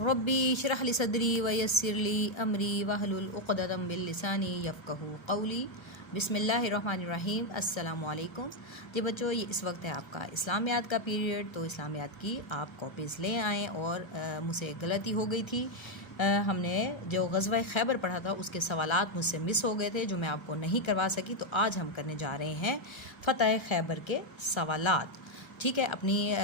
ربی اشرح لی صدری ویسر لی امری واحلل عقدۃ من لسانی یفقہوا قولی۔ بسم اللہ الرحمن الرحیم۔ السلام علیکم جی بچوں، یہ اس وقت ہے آپ کا اسلامیات کا پیریڈ، تو اسلامیات کی آپ کاپیز لے آئیں۔ اور مجھ سے غلطی ہو گئی تھی، ہم نے جو غزوہ خیبر پڑھا تھا اس کے سوالات مجھ سے مس ہو گئے تھے، جو میں آپ کو نہیں کروا سکی، تو آج ہم کرنے جا رہے ہیں فتح خیبر کے سوالات۔ ٹھیک ہے، اپنی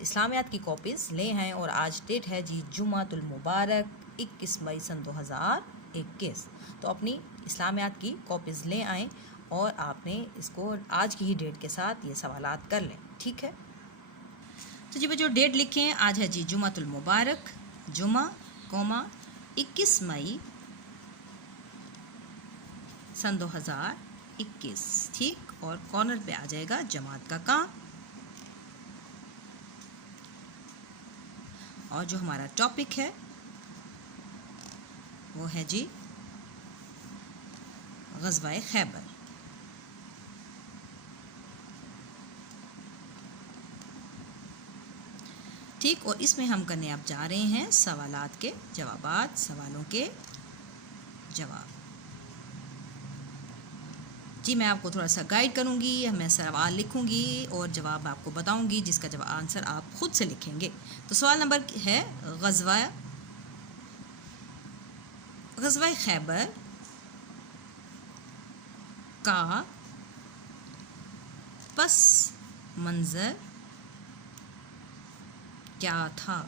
اسلامیات کی کاپیز لے ہیں، اور آج ڈیٹ ہے جی جمعۃ المبارک 21 مئی سن 2021۔ تو اپنی اسلامیات کی کاپیز لے آئیں اور آپ نے اس کو آج کی ہی ڈیٹ کے ساتھ یہ سوالات کر لیں۔ ٹھیک ہے، تو جی بچوں ڈیٹ لکھیں۔ آج ہے جی جمعۃ المبارک، جمعہ 21 مئی سن 2021۔ ٹھیک، اور کارنر پہ آ جائے گا جماعت کا کام۔ اور جو ہمارا ٹاپک ہے وہ ہے جی غزوہ خیبر۔ ٹھیک، اور اس میں ہم کرنے اب جا رہے ہیں سوالات کے جوابات، سوالوں کے جواب۔ جی میں آپ کو تھوڑا سا گائیڈ کروں گی، میں سوال لکھوں گی اور جواب آپ کو بتاؤں گی، جس کا جواب آنسر آپ خود سے لکھیں گے۔ تو سوال نمبر ہے غزوہ خیبر کا پس منظر کیا تھا؟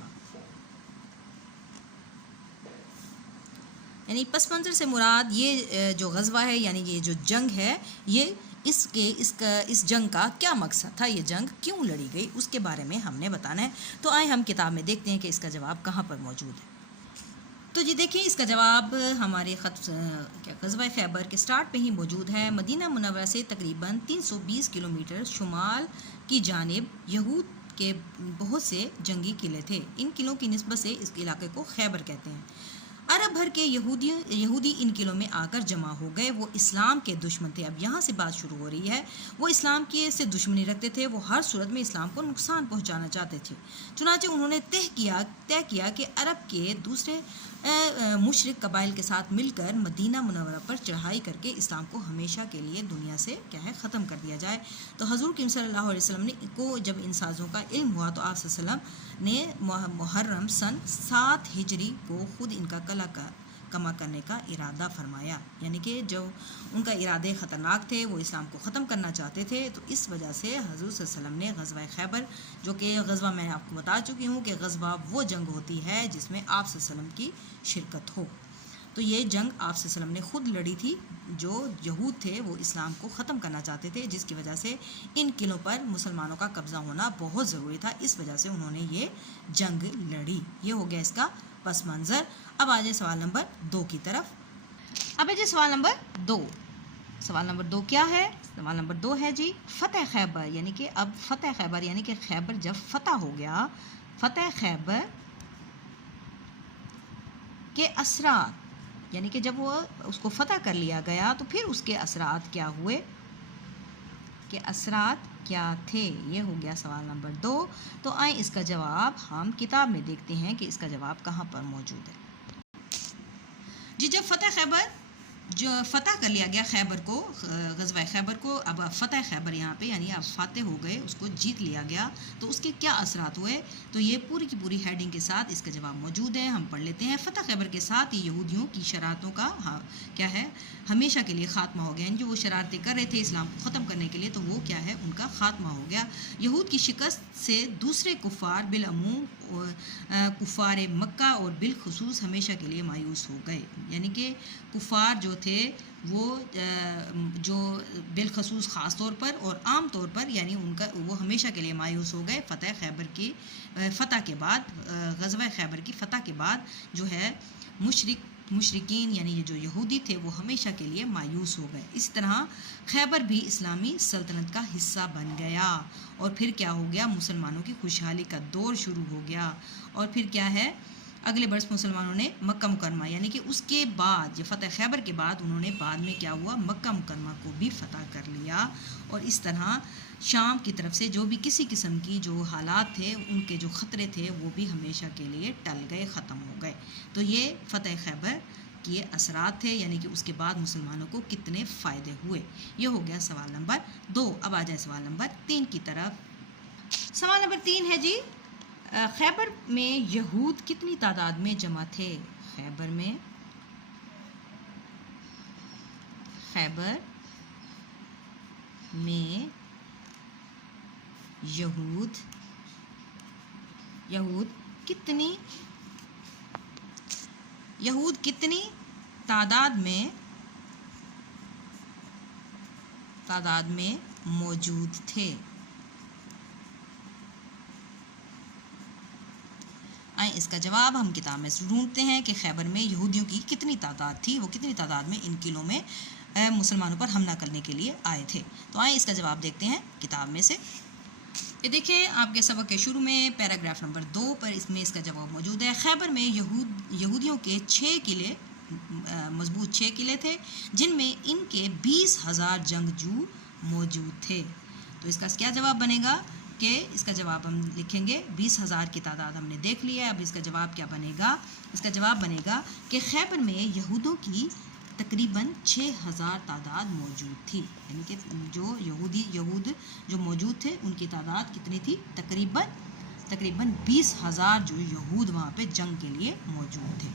یعنی پس منظر سے مراد یہ جو غزوہ ہے، یعنی یہ جو جنگ ہے، یہ اس جنگ کا کیا مقصد تھا، یہ جنگ کیوں لڑی گئی، اس کے بارے میں ہم نے بتانا ہے۔ تو آئیں ہم کتاب میں دیکھتے ہیں کہ اس کا جواب کہاں پر موجود ہے۔ تو جی دیکھیں، اس کا جواب ہمارے غزوہ خیبر کے سٹارٹ پہ ہی موجود ہے۔ مدینہ منورہ سے تقریباً 320 کلومیٹر شمال کی جانب یہود کے بہت سے جنگی قلعے تھے۔ ان قلعوں کی نسبت سے اس علاقے کو خیبر کہتے ہیں۔ عرب بھر کے یہودی ان قلعوں میں آ کر جمع ہو گئے۔ وہ اسلام کے دشمن تھے۔ اب یہاں سے بات شروع ہو رہی ہے۔ وہ اسلام کی سے دشمنی رکھتے تھے، وہ ہر صورت میں اسلام کو نقصان پہنچانا چاہتے تھے۔ چنانچہ انہوں نے طے کیا کہ عرب کے دوسرے مشرک قبائل کے ساتھ مل کر مدینہ منورہ پر چڑھائی کر کے اسلام کو ہمیشہ کے لیے دنیا سے ختم کر دیا جائے۔ تو حضور کریم صلی اللہ علیہ وسلم کو جب ان سازوں کا علم ہوا تو آپ صلی اللہ علیہ وسلم نے محرم سن 7 ہجری کو خود ان کا قلعہ کما کرنے کا ارادہ فرمایا۔ یعنی کہ جو ان کا ارادے خطرناک تھے، وہ اسلام کو ختم کرنا چاہتے تھے، تو اس وجہ سے حضور صلی اللہ علیہ وسلم نے غزوہ خیبر، جو کہ غزوہ میں آپ کو بتا چکی ہوں کہ غزوہ وہ جنگ ہوتی ہے جس میں آپ صلی اللہ علیہ وسلم کی شرکت ہو، تو یہ جنگ آپ صلی اللہ علیہ وسلم نے خود لڑی تھی۔ جو یہود تھے وہ اسلام کو ختم کرنا چاہتے تھے، جس کی وجہ سے ان قلعوں پر مسلمانوں کا قبضہ ہونا بہت ضروری تھا، اس وجہ سے انہوں نے یہ جنگ لڑی۔ یہ ہو گیا اس کا پس منظر۔ اب آ جائے سوال نمبر 2 کی طرف۔ اب ہے جی سوال نمبر 2۔ سوال نمبر 2 کیا ہے؟ سوال نمبر 2 ہے جی فتح خیبر، یعنی کہ اب فتح خیبر یعنی کہ خیبر جب فتح ہو گیا، فتح خیبر کے اثرات، یعنی کہ جب وہ اس کو فتح کر لیا گیا تو پھر اس کے اثرات کیا ہوئے، کہ اثرات کیا تھے، یہ ہو گیا سوال نمبر 2۔ تو آئیں اس کا جواب ہم کتاب میں دیکھتے ہیں کہ اس کا جواب کہاں پر موجود ہے۔ جی جب فتح کر لیا گیا خیبر کو، غزوہ خیبر کو، اب فتح خیبر یہاں پہ یعنی اب فاتح ہو گئے، اس کو جیت لیا گیا، تو اس کے کیا اثرات ہوئے، تو یہ پوری کی پوری ہیڈنگ کے ساتھ اس کا جواب موجود ہے۔ ہم پڑھ لیتے ہیں۔ فتح خیبر کے ساتھ ہی یہودیوں کی شرارتوں کا کیا ہے، ہمیشہ کے لیے خاتمہ ہو گیا۔ یعنی جو وہ شرارتیں کر رہے تھے اسلام کو ختم کرنے کے لیے، تو وہ کیا ہے، ان کا خاتمہ ہو گیا۔ یہود کی شکست سے دوسرے کفار بالعموم کفار مکہ اور بالخصوص ہمیشہ کے لیے مایوس ہو گئے۔ یعنی کہ کفار جو تھے وہ جو بالخصوص خاص طور پر اور عام طور پر، یعنی وہ ہمیشہ کے لیے مایوس ہو گئے۔ فتح کے بعد، غزوہ خیبر کی فتح کے بعد جو ہے مشرکین یعنی جو یہودی تھے وہ ہمیشہ کے لیے مایوس ہو گئے۔ اس طرح خیبر بھی اسلامی سلطنت کا حصہ بن گیا، اور پھر کیا ہو گیا، مسلمانوں کی خوشحالی کا دور شروع ہو گیا۔ اور پھر کیا ہے، اگلے برس مسلمانوں نے مکہ مکرمہ یعنی کہ اس کے بعد یہ فتح خیبر کے بعد انہوں نے بعد میں کیا ہوا مکہ مکرمہ کو بھی فتح کر لیا، اور اس طرح شام کی طرف سے جو بھی کسی قسم کی جو حالات تھے ان کے جو خطرے تھے وہ بھی ہمیشہ کے لیے ٹل گئے، ختم ہو گئے۔ تو یہ فتح خیبر کے اثرات تھے، یعنی کہ اس کے بعد مسلمانوں کو کتنے فائدے ہوئے۔ یہ ہو گیا سوال نمبر 2۔ اب آ جائیں سوال نمبر 3 کی طرف۔ سوال نمبر 3 ہے جی، خیبر میں یہود کتنی تعداد میں جمع تھے؟ خیبر میں یہود کتنی تعداد میں موجود تھے؟ آئیں اس کا جواب ہم کتاب میں ڈھونڈتے ہیں کہ خیبر میں یہودیوں کی کتنی تعداد تھی، وہ کتنی تعداد میں ان قلعوں میں مسلمانوں پر حملہ کرنے کے لیے آئے تھے۔ تو آئیں اس کا جواب دیکھتے ہیں کتاب میں سے۔ یہ دیکھیں آپ کے سبق کے شروع میں پیراگراف نمبر 2 پر اس کا جواب موجود ہے۔ خیبر میں یہودیوں کے 6 قلعے، مضبوط 6 قلعے تھے، جن میں ان کے 20,000 جنگجو موجود تھے۔ تو اس کا کیا جواب بنے گا کہ اس کا جواب ہم لکھیں گے 20,000 کی تعداد ہم نے دیکھ لی ہے۔ اب اس کا جواب کیا بنے گا؟ اس کا جواب بنے گا کہ خیبر میں یہودوں کی تقریباً 6,000 تعداد موجود تھی، یعنی کہ جو یہود جو موجود تھے ان کی تعداد کتنی تھی؟ تقریباً 20,000 جو یہود وہاں پہ جنگ کے لیے موجود تھے۔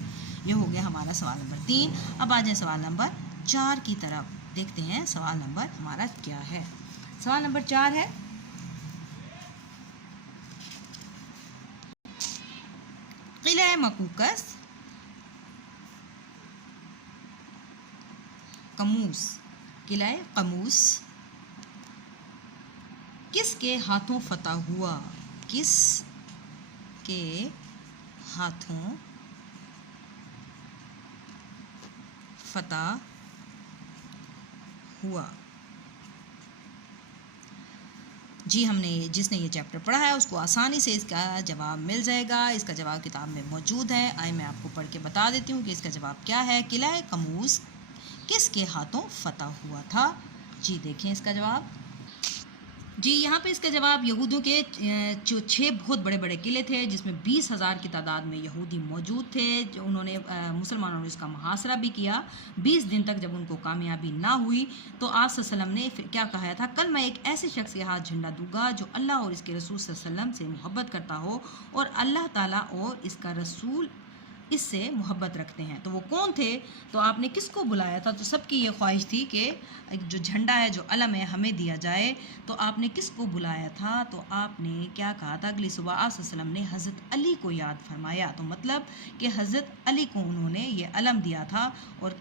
یہ ہو گیا ہمارا سوال نمبر 3۔ اب آ جائیں سوال نمبر 4 کی طرف، دیکھتے ہیں سوال نمبر ہمارا کیا ہے۔ سوال نمبر 4 ہے، قلعہ مقوقس قلعہ قموس کس کے ہاتھوں فتح ہوا؟ کس کے ہاتھوں فتح ہوا؟ جی ہم نے جس نے یہ چیپٹر پڑھا ہے اس کو آسانی سے اس کا جواب مل جائے گا۔ اس کا جواب کتاب میں موجود ہے۔ آئے میں آپ کو پڑھ کے بتا دیتی ہوں کہ اس کا جواب کیا ہے۔ قلعہ قموس کس کے ہاتھوں فتح ہوا تھا؟ جی دیکھیں اس کا جواب۔ جی یہاں پہ اس کا جواب یہودوں کے جو 6 بہت بڑے بڑے قلعے تھے، جس میں 20,000 کی تعداد میں یہودی موجود تھے، جو انہوں نے مسلمانوں نے اس کا محاصرہ بھی کیا 20 دن تک۔ جب ان کو کامیابی نہ ہوئی تو آپ صلی اللہ علیہ وسلم نے کیا کہا تھا؟ کل میں ایک ایسے شخص کے ہاتھ جھنڈا دوں گا جو اللہ اور اس کے رسول صلی اللہ علیہ وسلم سے محبت کرتا ہو، اور اللہ تعالیٰ اور اس کا رسول اس سے محبت رکھتے ہیں۔ تو وہ کون تھے؟ تو آپ نے کس کو بلایا تھا؟ تو سب کی یہ خواہش تھی کہ جو جھنڈا ہے، جو علم ہے، ہمیں دیا جائے۔ تو آپ نے کس کو بلایا تھا؟ تو آپ نے کیا کہا تھا؟ اگلی صبح آپ صلی اللہ علیہ وسلم نے حضرت علی کو یاد فرمایا۔ تو مطلب کہ حضرت علی کو انہوں نے یہ علم دیا تھا، اور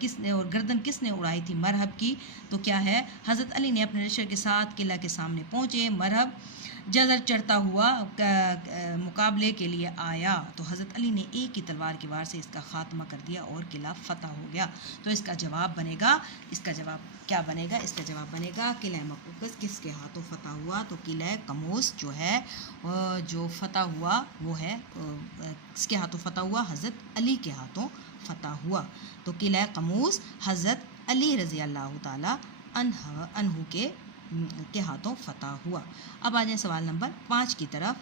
گردن کس نے اڑائی تھی؟ مرحب کی۔ تو کیا ہے؟ حضرت علی نے اپنے لشکر کے ساتھ قلعہ کے سامنے پہنچے، مرحب جزر چڑھتا ہوا مقابلے کے لیے آیا۔ تو حضرت علی نے ایک ہی تلوار کی وار سے اس کا خاتمہ کر دیا اور قلعہ فتح ہو گیا۔ تو اس کا جواب بنے گا، اس کا جواب کیا بنے گا؟ اس کا جواب بنے گا قلعہ مقوقس کس کے ہاتھوں فتح ہوا؟ تو قلعہ قموس جو ہے جو فتح ہوا وہ ہے کس کے ہاتھوں فتح ہوا؟ حضرت علی کے ہاتھوں فتح ہوا۔ تو قلعہ قموس حضرت علی رضی اللہ تعالیٰ عنہ کے ہاتھوں فتح ہوا۔ اب آ جائیں سوال نمبر 5 کی طرف۔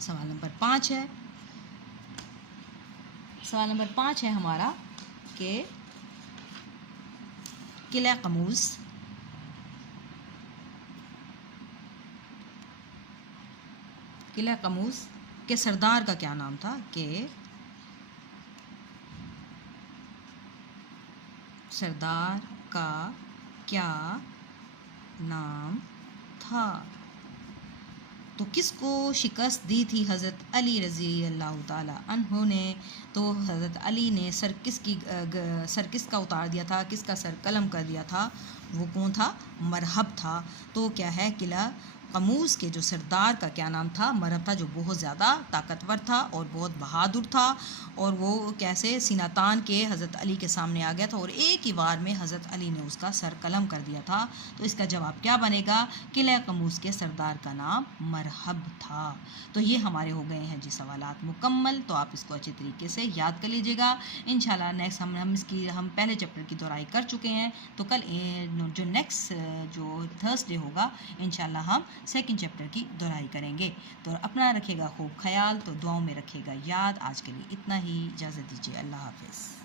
سوال نمبر 5 ہے، سوال نمبر 5 ہے ہمارا کہ قلعہ قموس کے سردار کا کیا نام تھا؟ کہ سردار کا کیا نام تھا؟ تو کس کو شکست دی تھی حضرت علی رضی اللہ تعالیٰ عنہ نے؟ تو حضرت علی نے سر کس کا اتار دیا تھا؟ کس کا سر قلم کر دیا تھا؟ وہ کون تھا؟ مرحب تھا۔ تو کیا ہے؟ قلعہ قموس کے جو سردار کا کیا نام تھا؟ مرہب تھا، جو بہت زیادہ طاقتور تھا اور بہت بہادر تھا، اور وہ کیسے سینہ تان کے حضرت علی کے سامنے آ گیا تھا اور ایک ہی بار میں حضرت علی نے اس کا سر قلم کر دیا تھا. تو اس کا جواب کیا بنے گا؟ قلعہ قموس کے سردار کا نام مرہب تھا. تو یہ ہمارے ہو گئے ہیں جی سوالات مکمل. تو آپ اس کو اچھے طریقے سے یاد کر لیجیے گا. انشاءاللہ نیکسٹ ہم پہلے چیپٹر کی دہرائی کر چکے ہیں، تو کل جو نیکسٹ جو تھرسڈے ہوگا انشاءاللہ ہم سیکنڈ چیپٹر کی دہرائی کریں گے. تو اپنا رکھے گا خوب خیال، تو دعاؤں میں رکھے گا یاد. آج کے لیے اتنا ہی، اجازت دیجیے، اللہ حافظ.